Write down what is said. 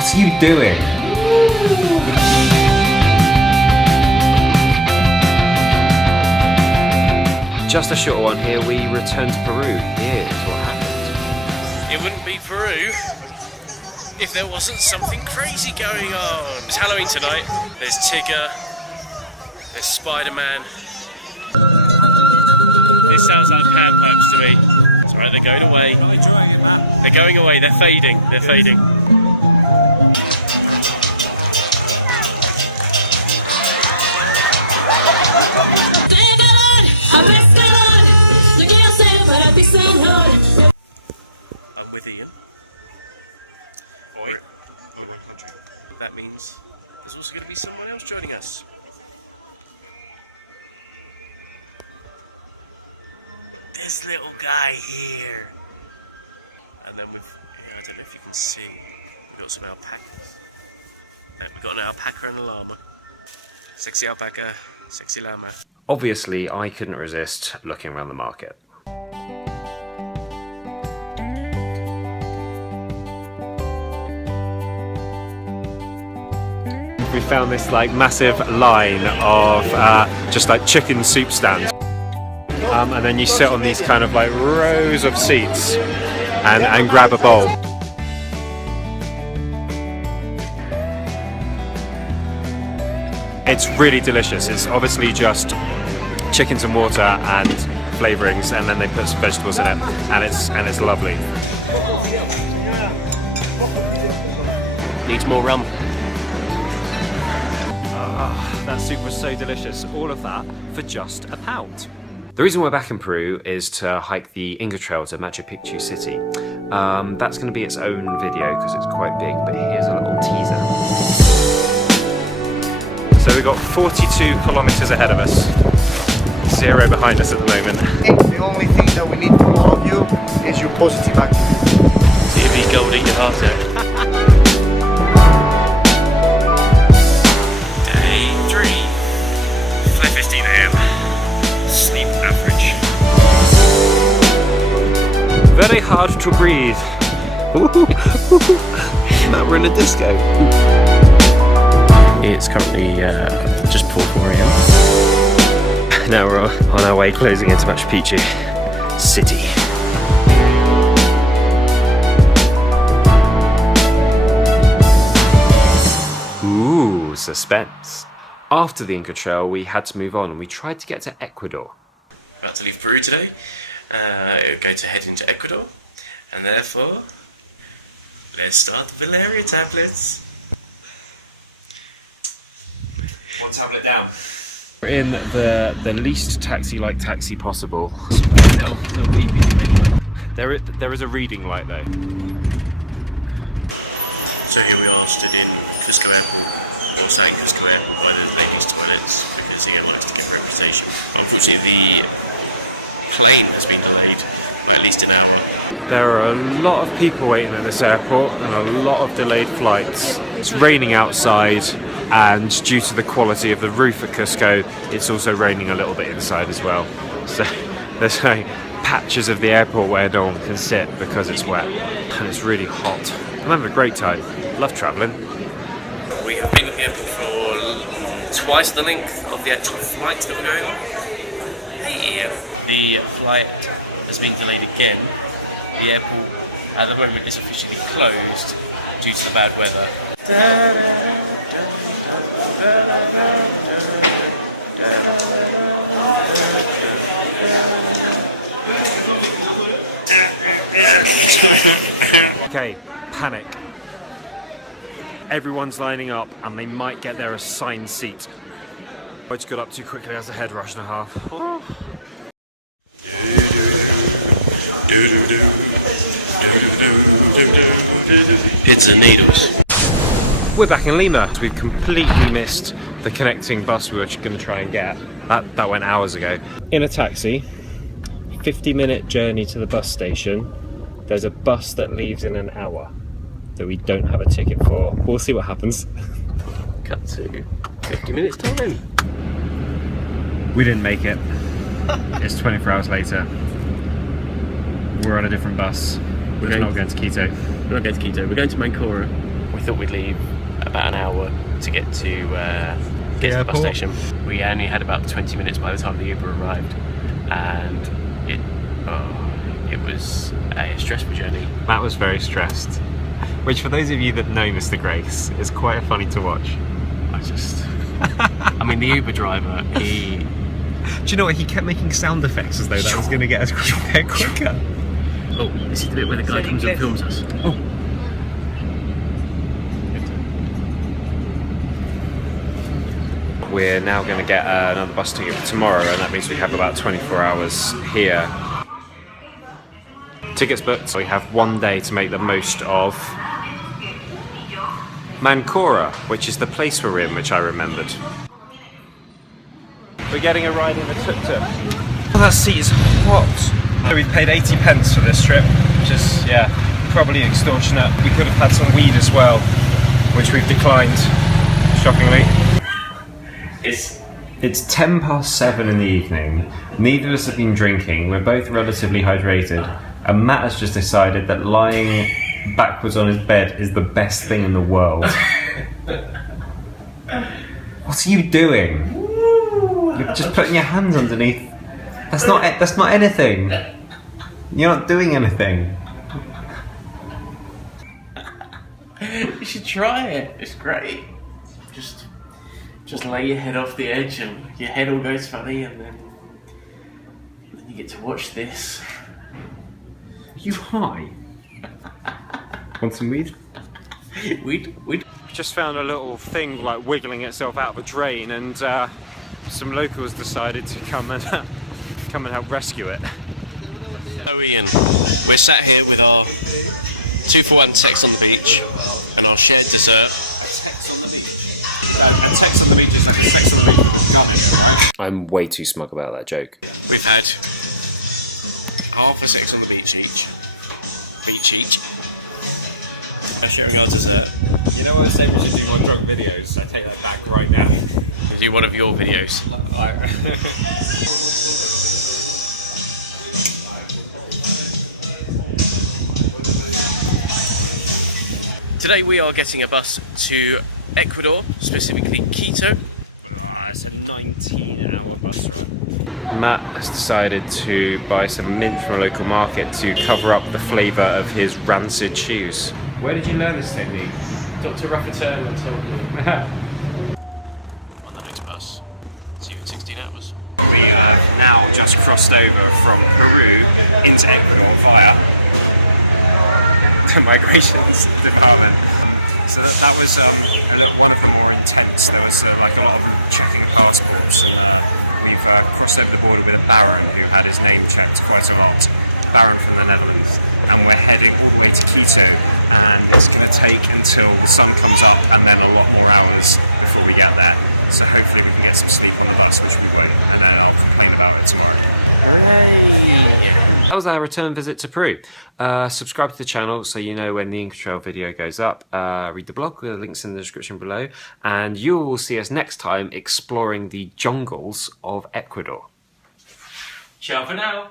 What are you doing? Just a short one here. We return to Peru. Here's what happened. It wouldn't be Peru if there wasn't something crazy going on. It's Halloween tonight. There's Tigger. There's Spider-Man. This sounds like panpipes to me. It's alright, they're going away. They're going away, they're fading. They're fading. I'm with you. Oi. That means there's also going to be someone else joining us. This little guy here. And then I don't know if you can see, we've got some alpacas. We've got an alpaca and a llama. Sexy alpaca, sexy llama. Obviously, I couldn't resist looking around the market. We found this like massive line of just like chicken soup stands. And then you sit on these kind of like rows of seats and grab a bowl. It's really delicious. It's obviously just chickens and water and flavourings, and then they put some vegetables in it, and it's lovely. Needs more rum. That soup was so delicious. All of that for just £1. The reason we're back in Peru is to hike the Inca Trail to Machu Picchu City. That's going to be its own video because it's quite big, but here's a little teaser. So we've got 42 kilometres ahead of us, 0 behind us at the moment. The only thing that we need from all of you is your positive attitude. TV gold eat your heart out. Day 3, 5:15 AM. Sleep average. Very hard to breathe. Now we're in a disco. It's currently just before 4 AM. Now we're on our way closing into Machu Picchu City. Ooh, suspense. After the Inca Trail, we had to move on and we tried to get to Ecuador. About to leave Peru today. Going to head into Ecuador. And therefore, let's start the malaria tablets. One tablet down. We're in the least taxi-like taxi possible. There is a reading light though. So here we are stood in Cusco Airport, or saying Cusco Airport by the ladies' toilets, because they want us to give representation. Unfortunately, the plane has been delayed by at least an hour. There are a lot of people waiting at this airport and a lot of delayed flights. It's raining outside, and due to the quality of the roof at Cusco, it's also raining a little bit inside as well. So there's like patches of the airport where no one can sit because it's wet and it's really hot. I'm having a great time. Love travelling. We have been at the airport for twice the length of the actual flight that we're going on. Hey Ian. The flight has been delayed again. The airport at the moment is officially closed due to the bad weather. Okay, panic. Everyone's lining up and they might get their assigned seat. I just got up too quickly as a head rush and a half. Oh. Pizza needles. We're back in Lima. We've completely missed the connecting bus we were going to try and get. That went hours ago. In a taxi, 50-minute journey to the bus station. There's a bus that leaves in an hour that we don't have a ticket for. We'll see what happens. Cut to 50 minutes time. We didn't make it. It's 24 hours later. We're on a different bus. We're not going to Quito. We're not going to Quito, we're going to Máncora. We we thought we'd leave about an hour to get to the bus station. We only had about 20 minutes by the time the Uber arrived, and it was a stressful journey. Matt was very stressed, which for those of you that know Mr. Grace is quite funny to watch. I mean, the Uber driver, he... Do you know what? He kept making sound effects as though that was going to get us there quicker. Oh, this is the bit where the guy comes and films us. Oh. We're now going to get another bus ticket for tomorrow, and that means we have about 24 hours here. Tickets booked, so we have one day to make the most of Máncora, which is the place we're in, which I remembered. We're getting a ride in a tuk-tuk. Oh, that seat is hot. So we've paid 80 pence for this trip, which is, yeah, probably extortionate. We could have had some weed as well, which we've declined, shockingly. It's 7:10 in the evening. Neither of us have been drinking. We're both relatively hydrated. And Matt has just decided that lying backwards on his bed is the best thing in the world. What are you doing? You're just putting your hands underneath. That's not anything. You're not doing anything. You should try it. It's great. Just lay your head off the edge and your head all goes funny, and then you get to watch this. Are you high? Want some weed? Weed. Just found a little thing like wiggling itself out of a drain, and some locals decided to come and help rescue it. So Ian, we're sat here with our 2-for-1 sex on the beach and our shared dessert. And sex on the beach is like sex on the beach, right? I'm way too smug about that joke. We've had half a sex on the beach each. That's sharing our dessert. You know what I say we should do on drunk videos? I take that back right now. Do one of your videos. Today we are getting a bus to Ecuador, specifically Quito. It's a 19-hour bus ride. Matt has decided to buy some mint from a local market to cover up the flavour of his rancid shoes. Where did you learn this technique? Dr. Rafferton told me. On the next bus. See you in 16 hours. We have now just crossed over from Peru into Ecuador via the migrations department. So that was one of the more intense. There was like a lot of checking passports. We've crossed over the border with a Baron who had his name checked quite a lot. Baron from the Netherlands, and we're heading all the way to Quito, and it's going to take until the sun comes up and then a lot more hours before we get there. So hopefully we can get some sleep on the bus, which we will, and then I'll complain about it tomorrow. That was our return visit to Peru. Subscribe to the channel so you know when the Inca Trail video goes up. Read the blog, the links in the description below, and you will see us next time exploring the jungles of Ecuador. Ciao for now.